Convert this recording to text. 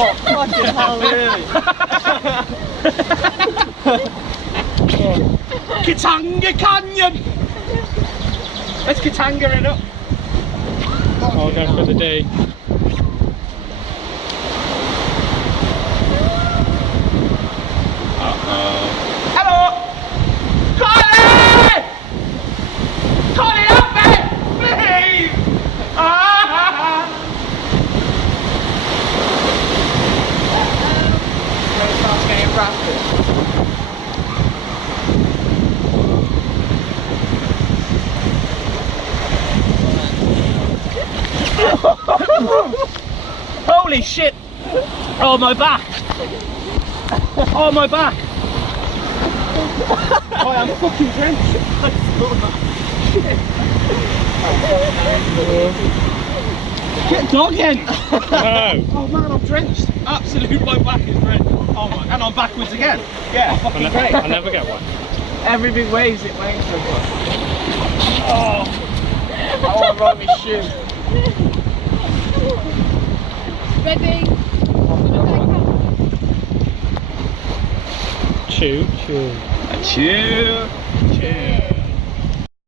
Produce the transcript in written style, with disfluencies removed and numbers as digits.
Oh, fucking hell, really? Catanga Canyon! Let's Catanga it up. I'll go for the D. Hello! Connie! Connie, help me! Please! It starts getting rapid. Holy shit! Oh, my back! Oh, my back! Oh, I'm fucking drenched. Get dog in! Oh man, I'm drenched. Absolute, my back is drenched. Oh my, and I'm backwards again. Yeah, fucking great. I'll never get one. Every big waves it makes them. Oh, I want to ride my shoe. Ready? Chew, chew. chew, chew.